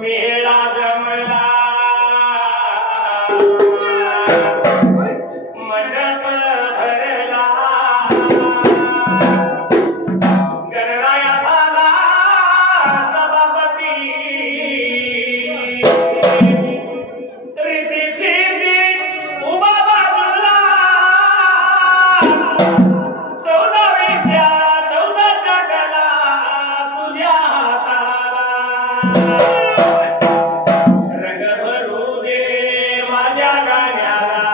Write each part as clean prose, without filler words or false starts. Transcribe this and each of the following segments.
मेळा जमला मंडप भरला गणराया झाला सभापती रिद्धी सिद्धी उभा बाजूला 14 विद्या 14 कला तुझ्या रंग भरू दे माझ्या गाण्याला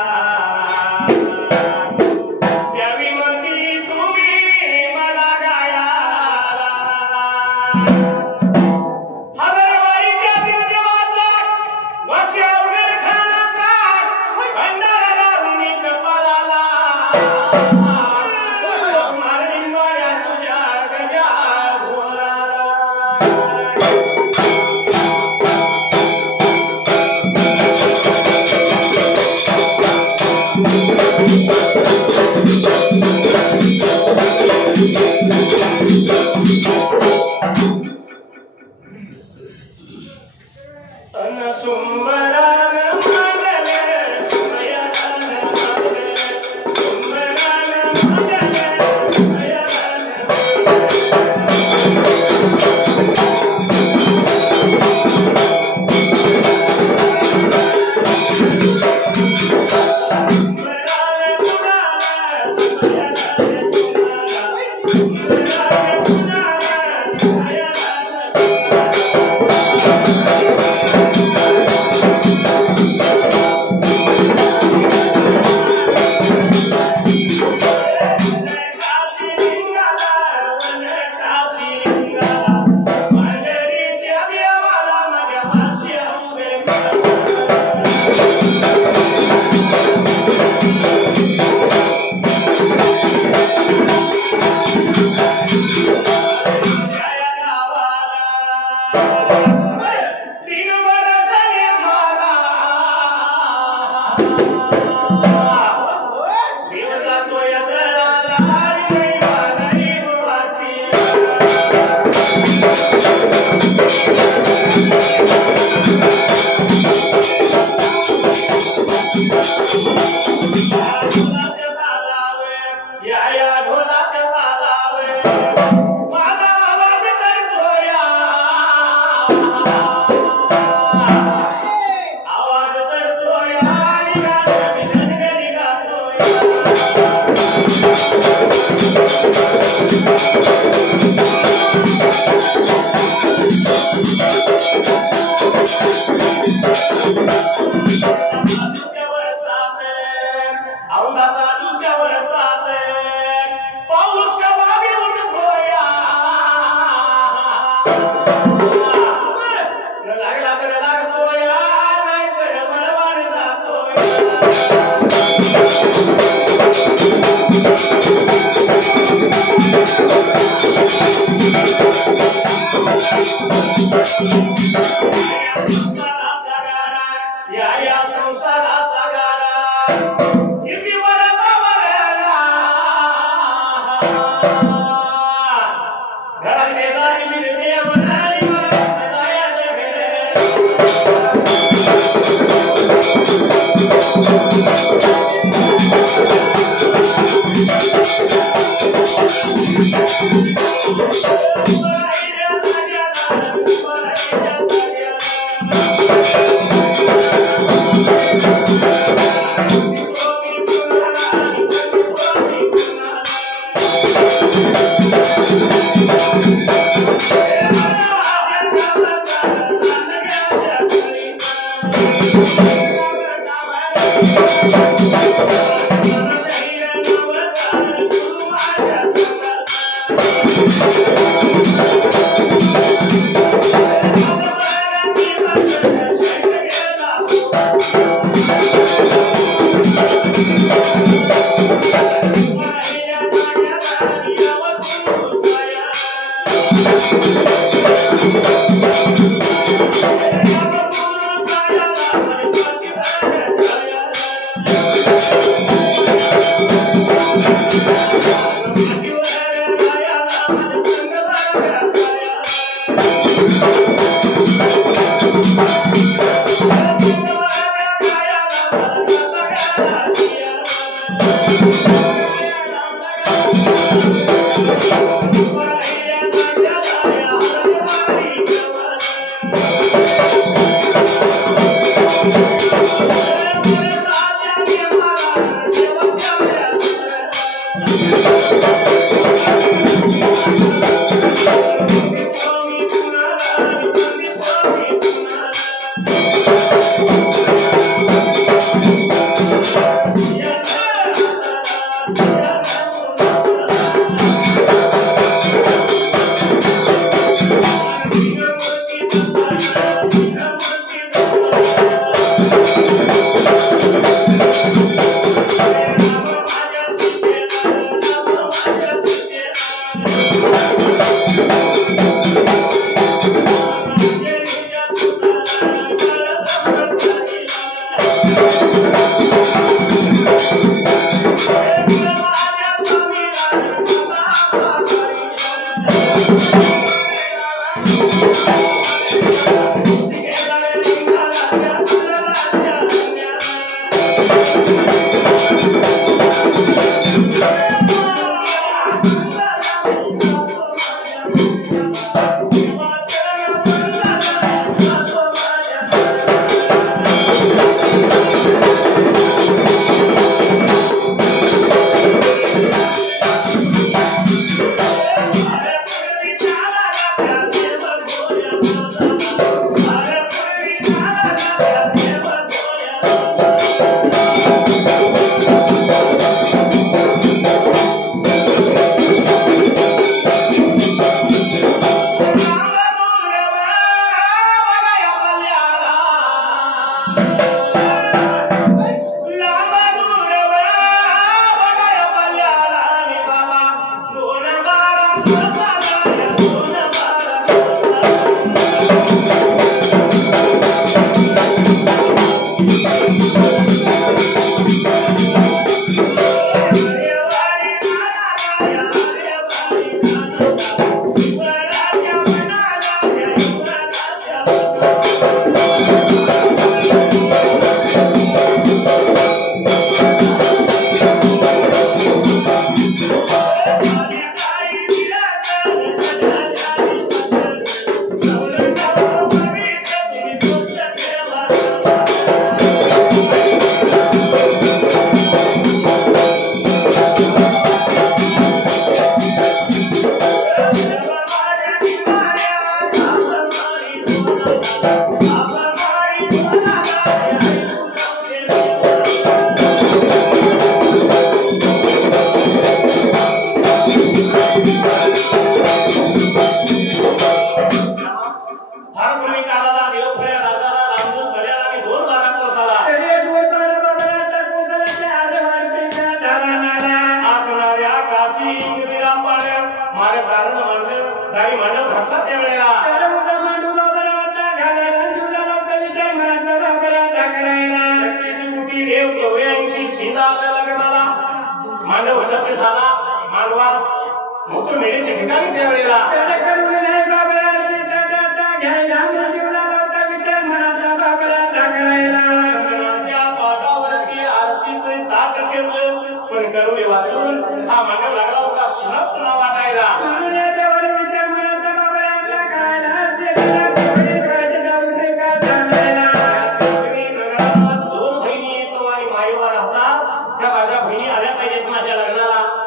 द्यावी मंदी तुम्ही मला गायाला हजारवारीच्या देवाचा वर्षावर खानाचा भंडारा लावून कपाळाला मारणी माया तुझ्या गजा घोळाला सुंबरान मंगल सुमयान मंगल सुंबरान मंगल सुमयान Thank you.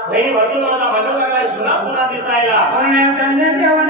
बहिणी वाचून मला म्हणू लागलाय सुना सुना दिसायला.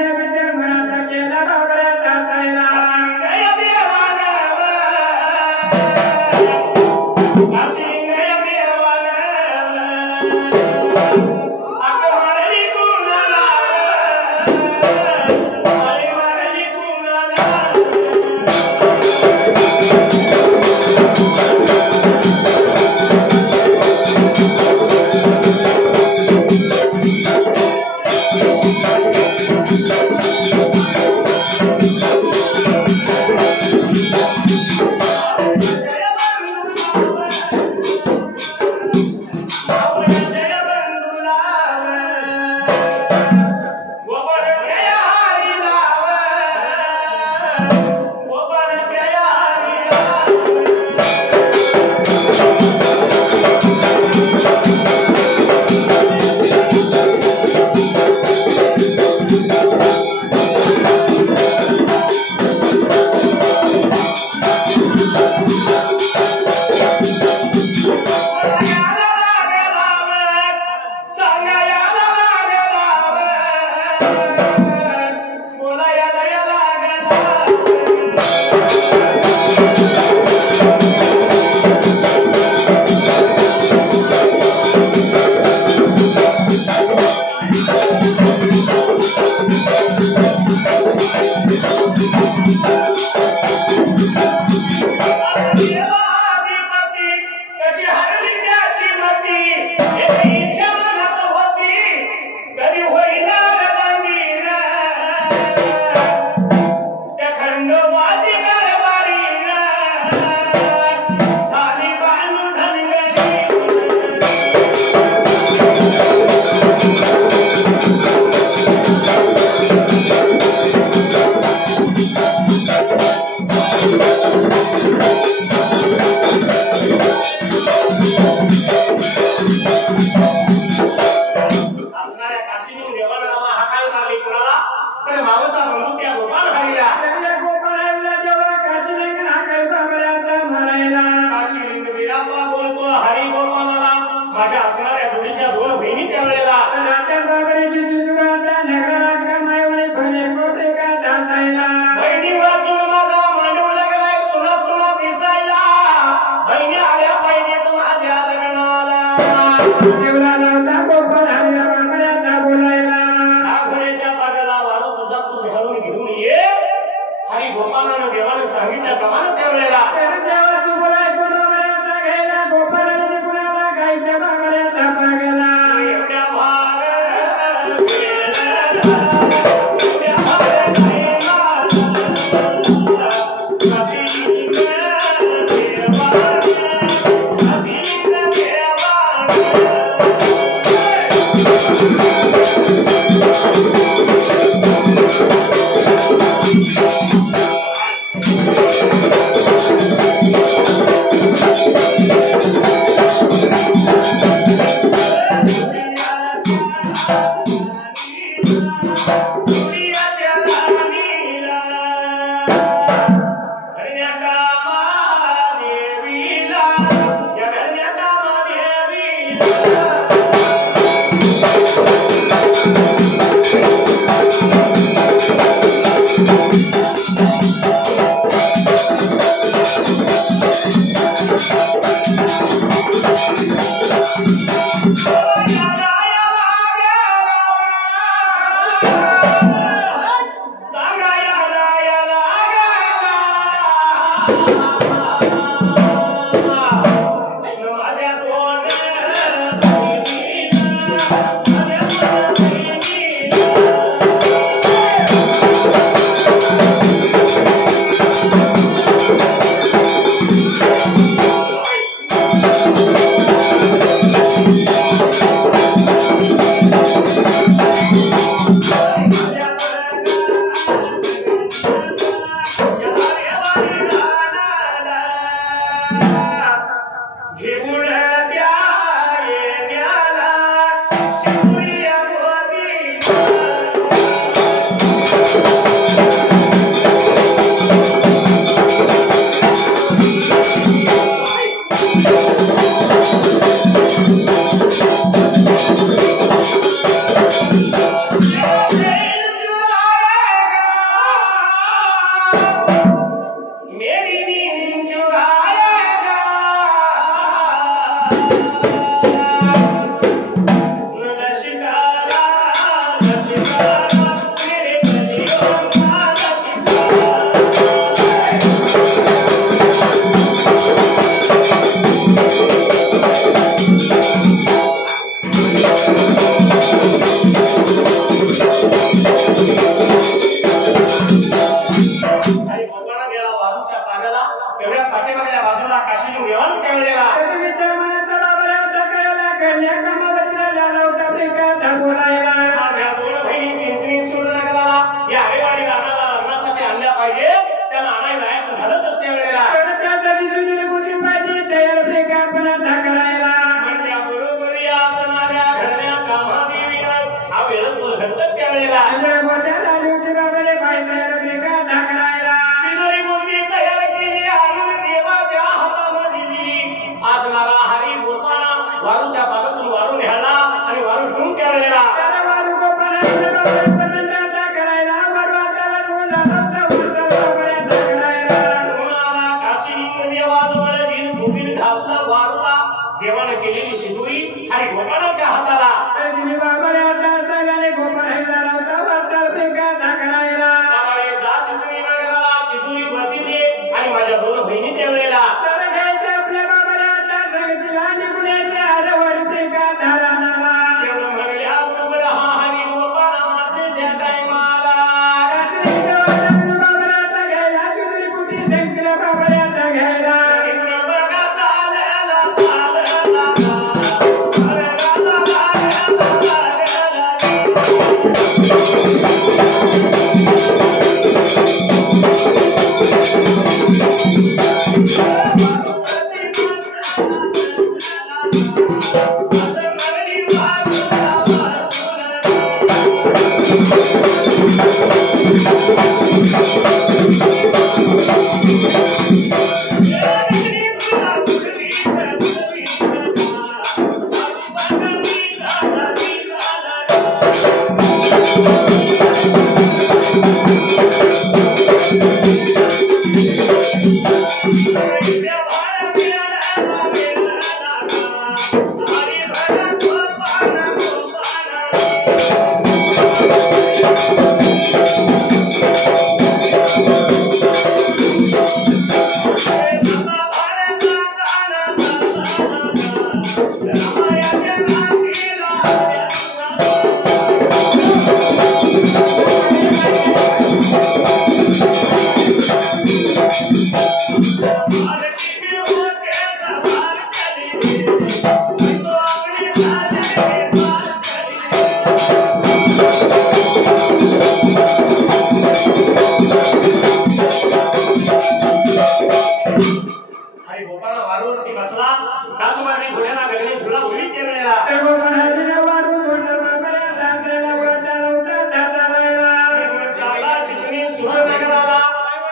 करायला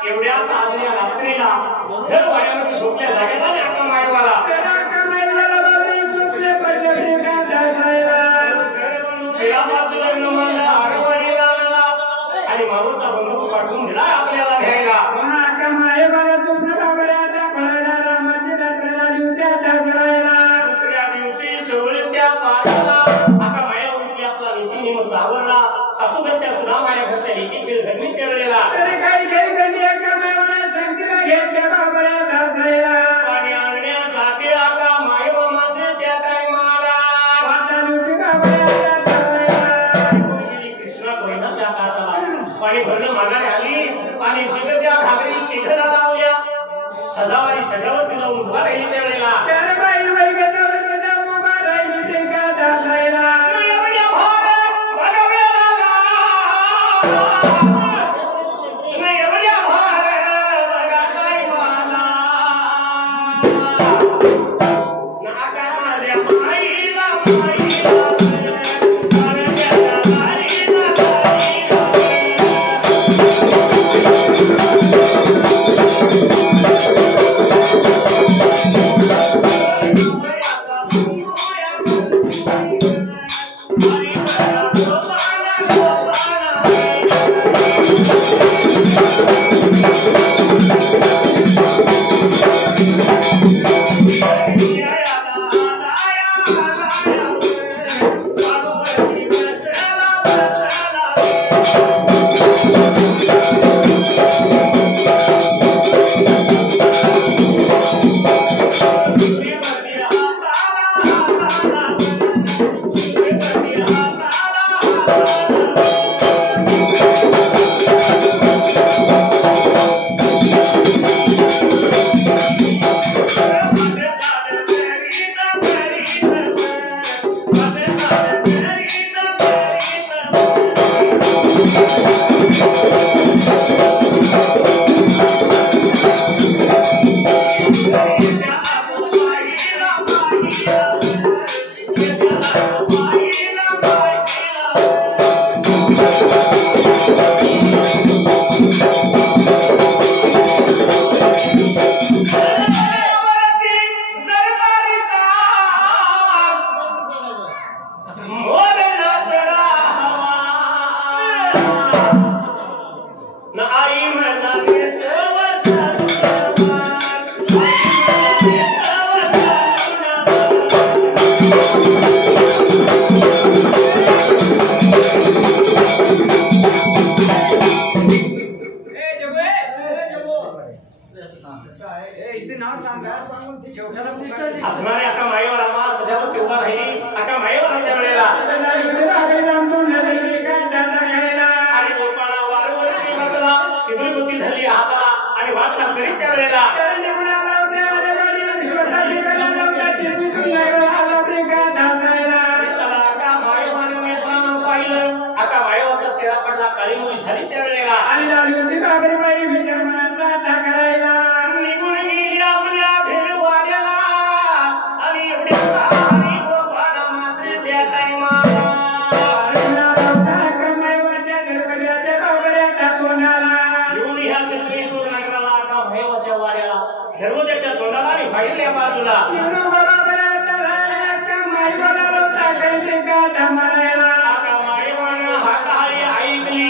एवढ्या ताजल्या रात्रीला घर वाड्यामध्ये झोपल्या जागेला आणि आता मायवाला आणि मारूचा बंधू पाठवून दिला आपल्याला घ्यायला दुसऱ्या दिवशी शेवळच्या पाराला आता माया उठली आपला नीतीने सावरला सासूघरच्या सुना माया घरच्या नीती खेळ घडणी केलेला पाणी आणण्यासाठी आता मायवा मात्र त्या काय मारा कृष्णा कोयनाच्या काठाला पाणी भरणं मागायला आली आणि शिखरच्या घागरी शिखरला लावल्या सजावारी सजावट जाऊन उभा राहिली त्यावेळेला असणारे आता माईवर आम्हा सजावट उभा राहिली आता माईवर त्यावेळेला आणि गोपाळा वारंवार बसला शिदुरीभूती धरली हाताला आणि वाटला करीत त्यावेळेला आता मायवाचा चेहरा पडला काळी मुली झाली त्यावेळेला आणि दरवाजाच्या तोंडाला आणि बाहेरल्या बाजूला आता मायवाला हाकाहाळी ऐकली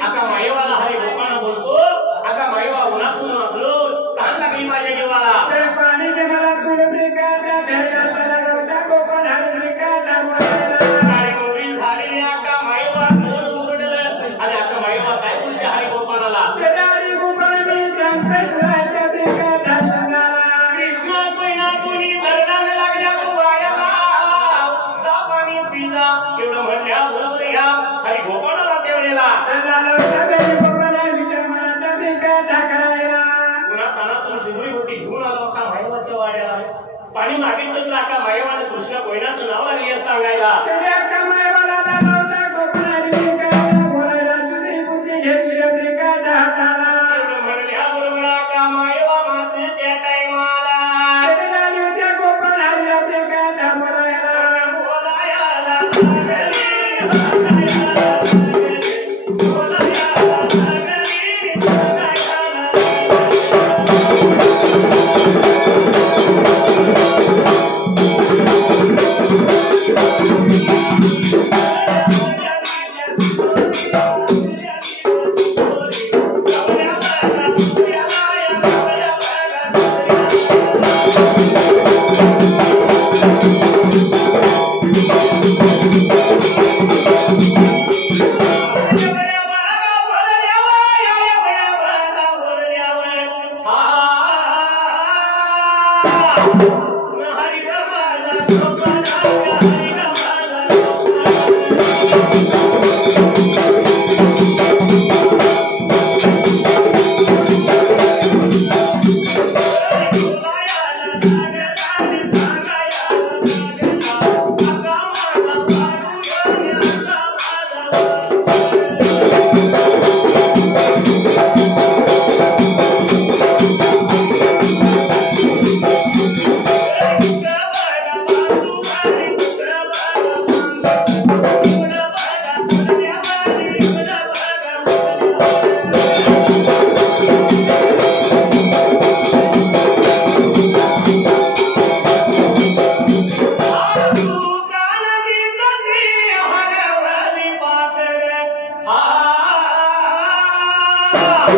आता मायवाला हरी गोपाळा बोलतो आता मायवा उन्हातून वागलो ताण लागली माझ्या जीवाला आणि मोरी झालेली आता मायवा तोंड उघडलं आणि आता मायवा काय बोलते हरी गोपाळाला एवढं म्हणल्या बरोबर या हरी गोपाळाला त्यावेळेला पुन्हा तानातून शिदुरीभूती घेऊन आलो का मायवाच्या वाड्याला पाणी मागितलं का मायवाने कृष्ण कोयनाचं नाव लागली असं सांगायला म्हणल्या बरोबर का मायवा मात्र त्या टाइमाला बोलायला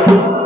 Bye.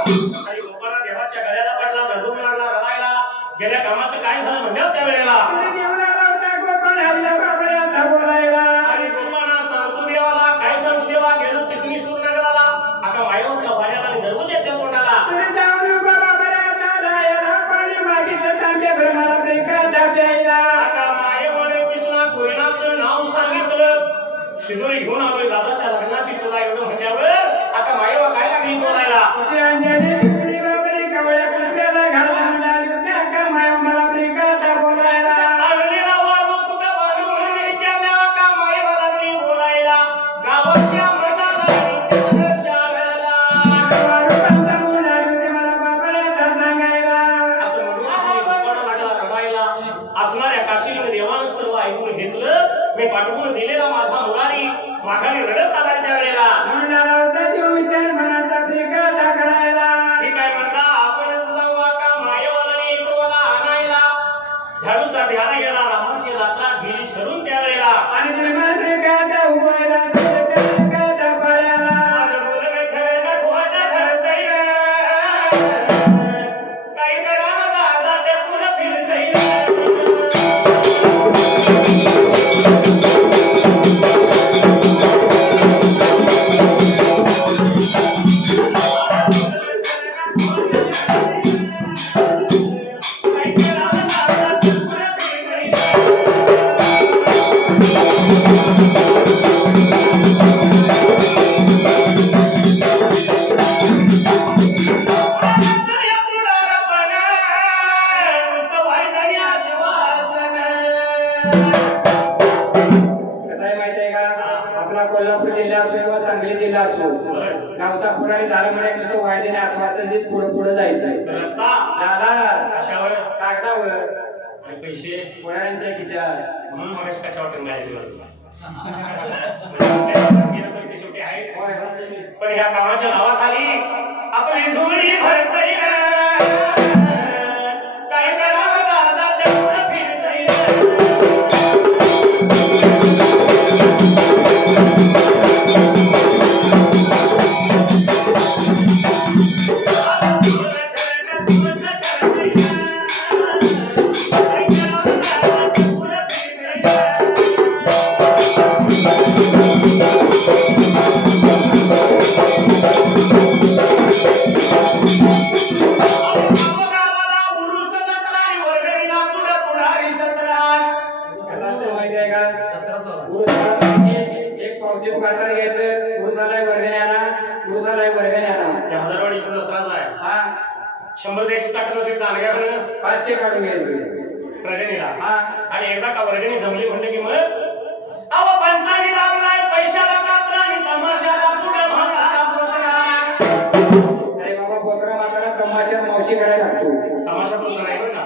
आणि गोपाळा देवाच्या गळ्याला पडला, धडधूम लागला, रडायला. गेल्या कामाचं काय झालं म्हणल्यावर त्या वेळेला आणि गोपाळा सांगतो देवाला, काय सांगू देवा, गेलो चितनी सूरनगराला, आका मायवाच्या वाड्याला आणि दरवाजाच्या तोंडाला नाव सांगितलं. शिदोरी घेऊन आलोय दादाच्या लग्नाची, तुला एवढं म्हटल्यावर आता मायवा काय लागली बोलायला. असणाऱ्या काशीने देवानं सर्व ऐकून घेतलं. मी पाठवून दिलेला माझा मुलानी माघारी रडत आला त्या वेळेला. ठीक आहे म्हणला, आपणच जाऊ का मायवाला येतोला आणायला. झाडूचा ध्याना गेला, रामाची रात्र गेली सरून त्या वेळेला. आणि गावचा पुढारी झाला म्हणे नुसतं वाढदेने आश्वासन देत पुढे जायचं रस्ता झाला कशावर कागदावर पैसे पुढाऱ्यांच्या खिशात म्हणून मग कशा वाटून शेवटी आहे. पण ह्या कामाच्या नावाखाली आपली जोडी भरता काय करावं दादाच्या पुढे फिरता शंभर द्यायची ताकद असेल तर आणल्या 500 काढून घ्यायचं रजनीला. आणि एकदा का वर्गणी जमली म्हणले की मग अहो पंचांनी लावलाय पैशाला कात्र आणि तमाशाला पुढे म्हातारा पोतरा. अरे बाबा पोतरा म्हातारा तमाशा मावशी करायला लागतो. तमाशा पण करायचं का?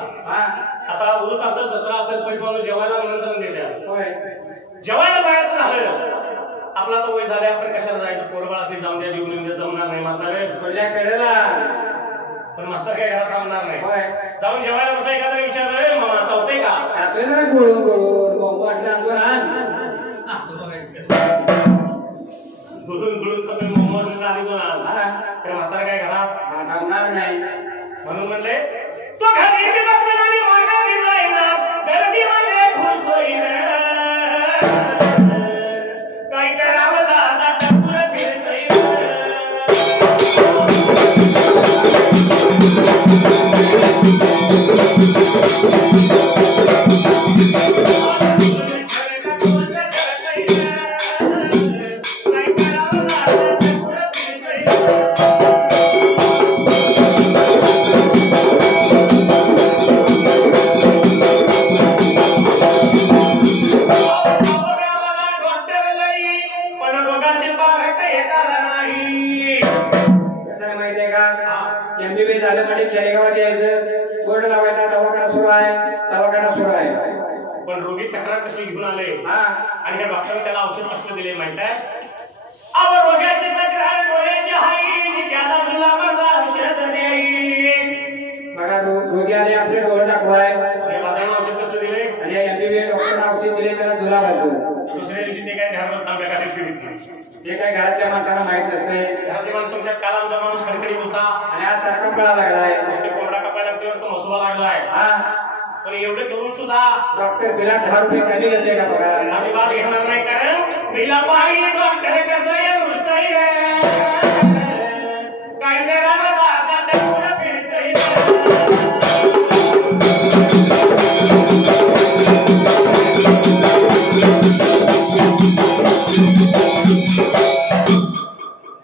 आता उरुस असेल, जत्रा असेल, पैठवाला जेवायला निमंत्रण देत्या. होय, जेवायला जायचं झालं आपला तर वय झालं, आपण कशाला जायचं, पोरबाळ असली जाऊन द्या, जीवन जमणार नाही म्हातारे पडल्या कडेला. पण म्हातार काय घरात थांबणार नाही. जाऊन जेवायला बसला एखादा विचारलं मामा चावते का, गुळून गुळून तर मोमोज आधी तर म्हातारा काय घरात थांबणार नाही. म्हणून म्हणले तो घरी बसेल आणि माघारी जाईना, गर्दीमध्ये खुश होईल. काय करावं दादा टपूर फिरता खेडेगावात यायचं, बोर्ड लावायचा, दवाखाना सुरू आहे. पण रोगी तक्रार कशी घेऊन आले आणि या डॉक्टरने त्याला औषध कसलं दिले माहित आहे? अहो रोग्याची तक्रार डोळ्याची आहे, त्याला जुलाबाचा औषध देईल. बघा रोगी आले, आपले डोळे दाखवाय, औषध कसलं दिले आणि एमबीबीएस डॉक्टरने औषध दिले त्याला जुलाबाचं. दुसऱ्या दिवशी ते काय घरात तांब्या ते काय घरातल्या माणसाला माहित नसते. घरातल्या माणसं म्हणतात काल आमचा माणूस खडखडीत होता आणि सारखा कळा लागलाय कोंबडा कापायला लागल्यावर तो मसुबा लागलाय पण एवढे करून सुद्धा डॉक्टर बिला 10 रुपये कमी घेते का बघा अजिबात घेणार नाही कारण बिला पाहिजे डॉक्टर कसं आहे नुसतंही काही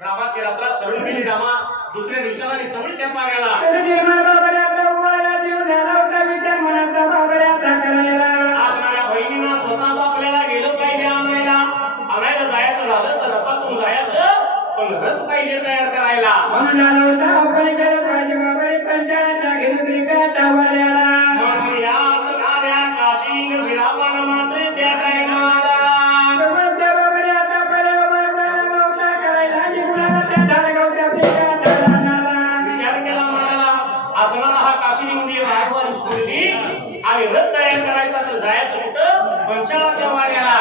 रामाची रात्र सरून गेली रामा दुसऱ्या दिवसाला सगळी चेपा गेला असणाऱ्या बहिणींना स्वतःच आपल्याला गेलं पाहिजे आणायला जायचं झालं तर रथातून जायचं पण रथ पाहिजे तयार करायला म्हणून या असणाऱ्या काशी विरामण मात्र त्या काही विचार केला म्हणाला असणारा हा काशी मध्ये वारंवार सोडली आणि रथ तयार करायचा तर जायचं कुठं पंचाळाच्या वाड्याला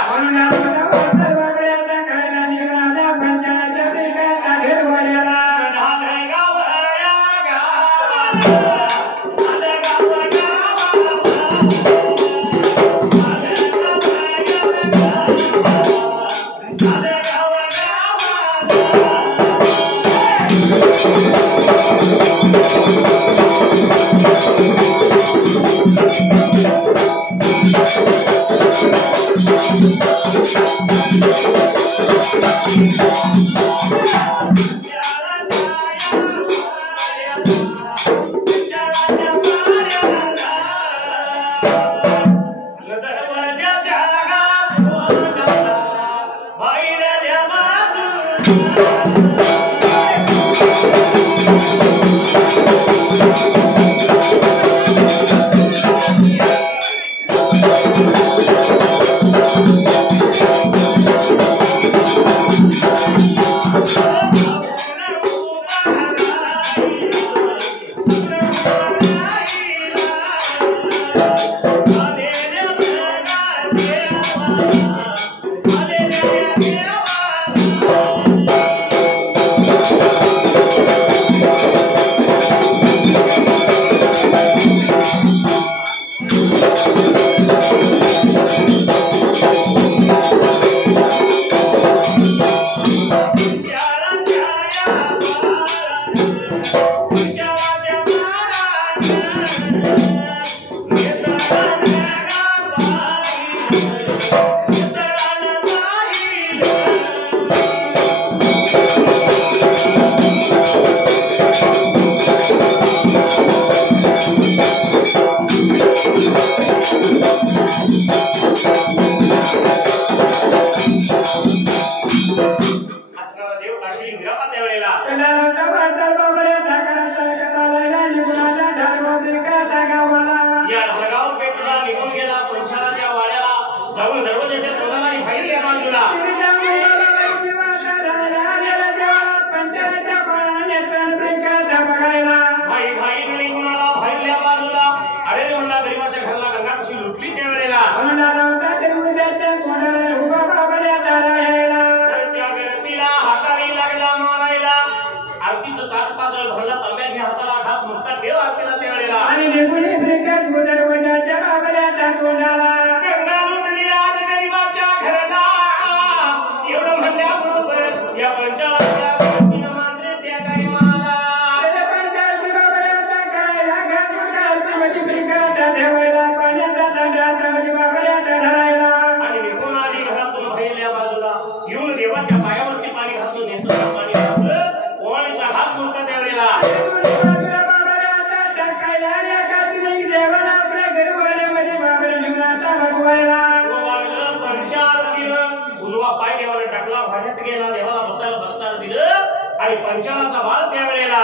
पंचाळाचा बाळ त्यावेळेला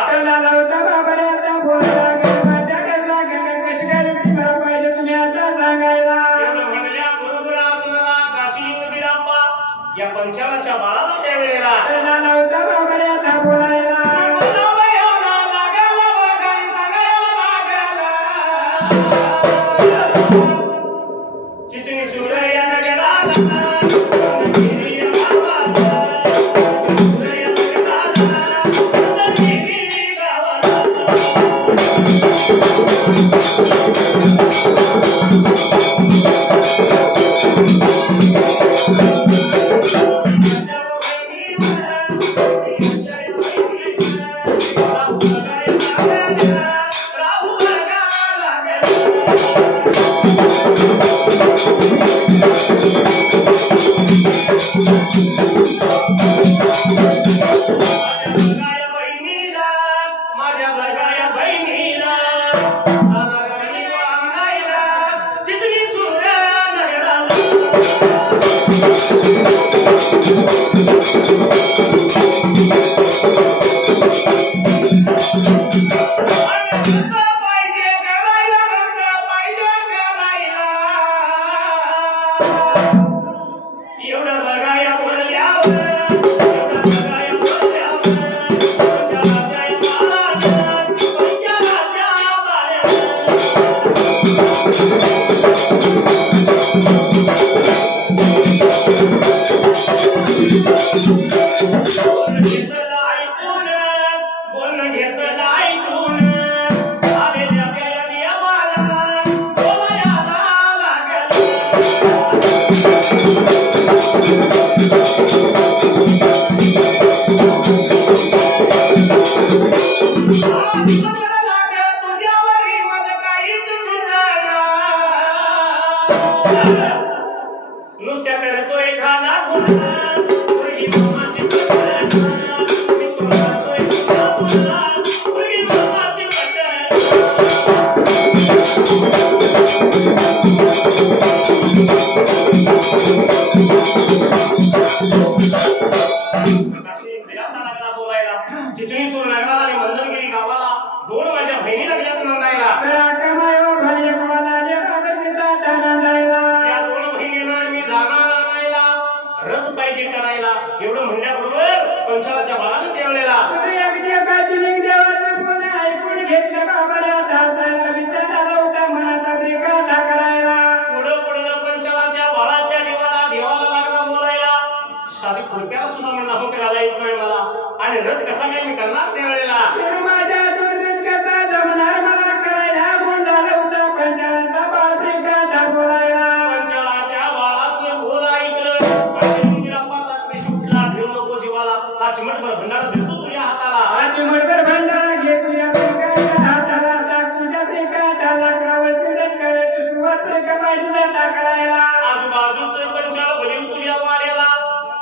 या पंचाळाच्या बाळाला त्यावेळेला चिचणी सूर्य नगरा बहिणीला सानागणी वामनाईला चिचणी सूर नगराला नुसत्या करतोय खाना खुना पुरगी मामाची चिचणी सूर नगराला आणि मंदनगिरी गावाला दोन माझ्या बहिणी लागल्या नंदायला त्या दोन बहिणींना मी जाणार आणायला रथ पाहिजे करायला एवढं म्हणण्याबरोबर पंचालाच्या बाळानं तेवलेला पुढं पंचालाच्या बाळाच्या जीवाला देवाला लागला बोलायला साधी खुरप्याला सुद्धा म्हणला हो घाला येत नाही मला आणि रथ कसा काय मी करणार त्यावेळेला पंचालाच्या बाळाचं बोल ऐकलं गिराप्पाचा कृषी उठला घेऊ नको जीवाला हा चिमटभर भंडारा देतो तुझ्या हाताला आजूबाजूच पंचाला बली तुझ्या वाड्याला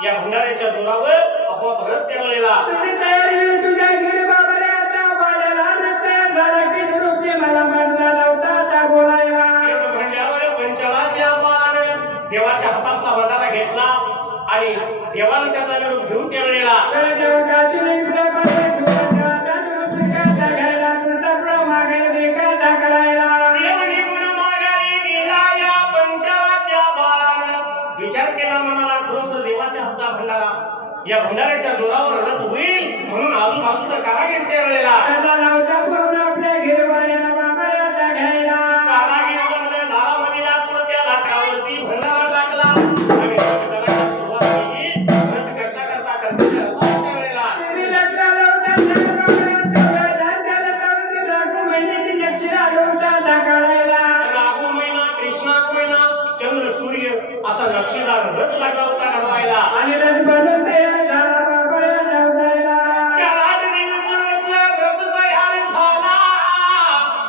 या भंडाऱ्याच्या जोरावर आपोआप रथ त्यावेळेला देवाच्या हातातला भंडारा घेतला आणि देवाला त्याचा निरोप घेऊन त्यावेळेला विचार केला मनाला खरोखर देवाच्या हातचा भंडारा या भंडाऱ्याच्या जोरावर रथ होईल म्हणून आजूबाजूचा कारागीर त्यावेळेला चंद्र सूर्य असा नक्षीदार रथ लागला होता घडवायला आणि रथ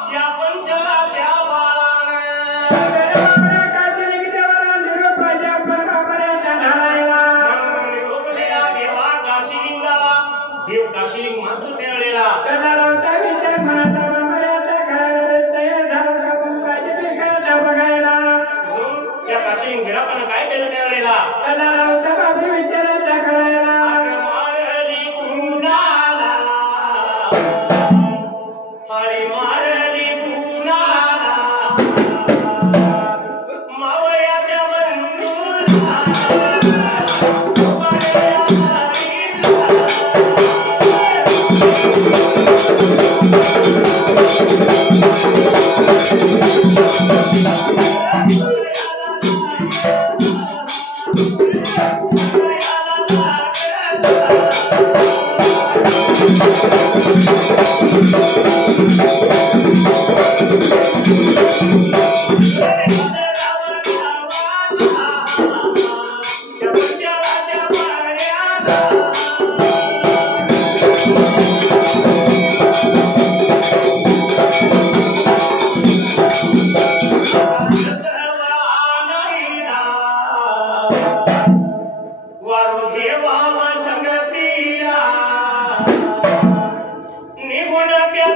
या पंचालाच्या देवा काशीलिंगाला देव काशीलिंग मात्र त्यावेळेला काय केलं त्यावेळेला मारली पुनाला हरी मारली पुनाला मावळ्याच्या बंधूला वारू घेवा संगतीला निघून त्या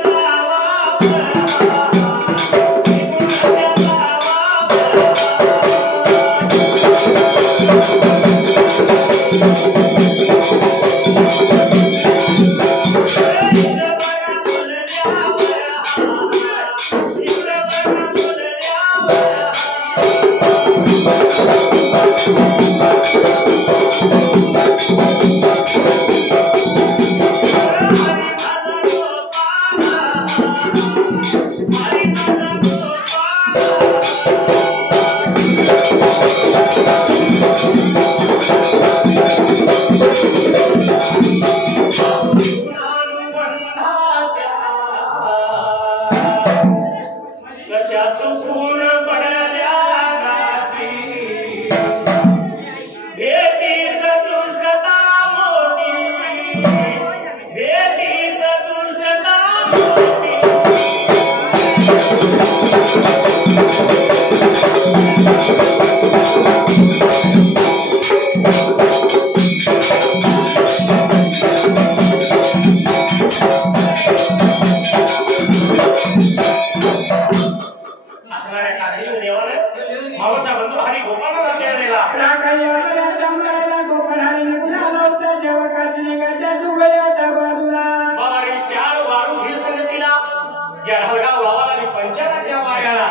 चुकून पडल्या गाठी भेटीत दृष्टता मोठी भेटीत दृष्टता मोठी असणाऱ्या काशी देवाने मावळचा बंधू हरी गोपाळाला केलेला बाबाने 4 वारू घे संगतीला या ढलगाव गावाला आणि पंचायतच्या वाड्याला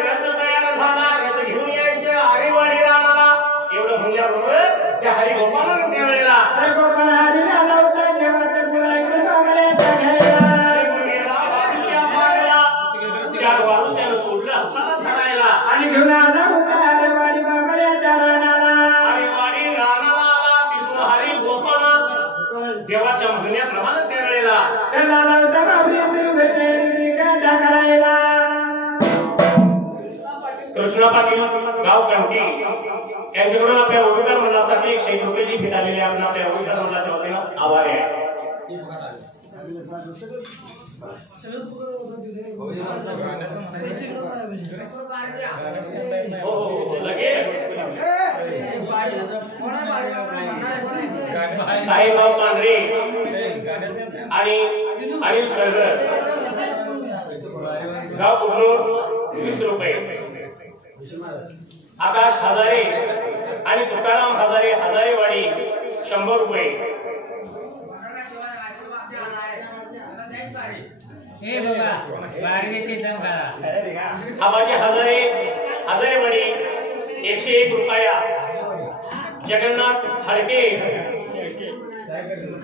रथ तयार झाला रथ घेऊन यायचं आरेवाडी राणाला एवढं म्हणल्याबरोबर त्या हरी गोपाळाला केलेला सोडलं हाताला धरायला आणि घेऊन आला होता आरेवाडी बाबाऱ्या राणाला आरेवाडी राणाला आला तिथून हरी गोपाळ देवाच्या म्हणण्याप्रमाणे त्यावेळेला त्याला लावता बाबरी भेटले का करायला कृष्णा पाटील गाव कंटी यांच्याकडून आपल्या ओविकार मंडळासाठी 100 रुपयाची भेट आलेली आहे. आपण आपल्या ओविकार मंडळाच्या वतीनं आभारी आहे. साईबाब मांढरे आणि अनिल सरगर गाव कुडनूर 20 रुपये आकाश हजारे आणि तुकाराम हजारे हजारेवाडी 100 रुपये आबाजी हजारे हजारेवाडी 101 रुपया जगन्नाथ फाळके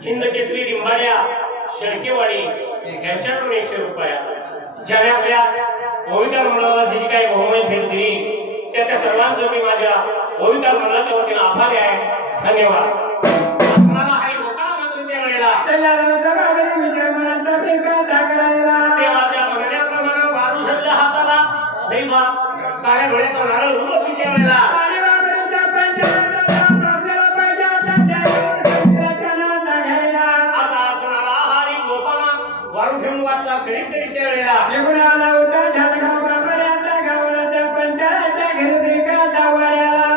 हिंद केसरी लिंबाड्या शेळकेवाडी यांच्याकडून 100 रुपया ज्याने आपल्या ओविकार मंडळाला जी काही बहुमत भेट दिली त्या सर्वांचं मी माझ्या ओविकार मंडळाच्या वतीनं आभारी आहे. धन्यवाद. देवाच्या म्हणण्याप्रमाणे वारू धरल्या हाताला दैवा काळ्या डोळ्याचा नारळ उडवून त्यावेळेला असा असणारा हरी गोपाळ वारू घेऊन वाटचा करीत तरी त्यावेळेला निघून आला होता ढालगाव बाबाऱ्या गावाला त्या पंचायतच्या घरी का दावड्याला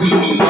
Thank you.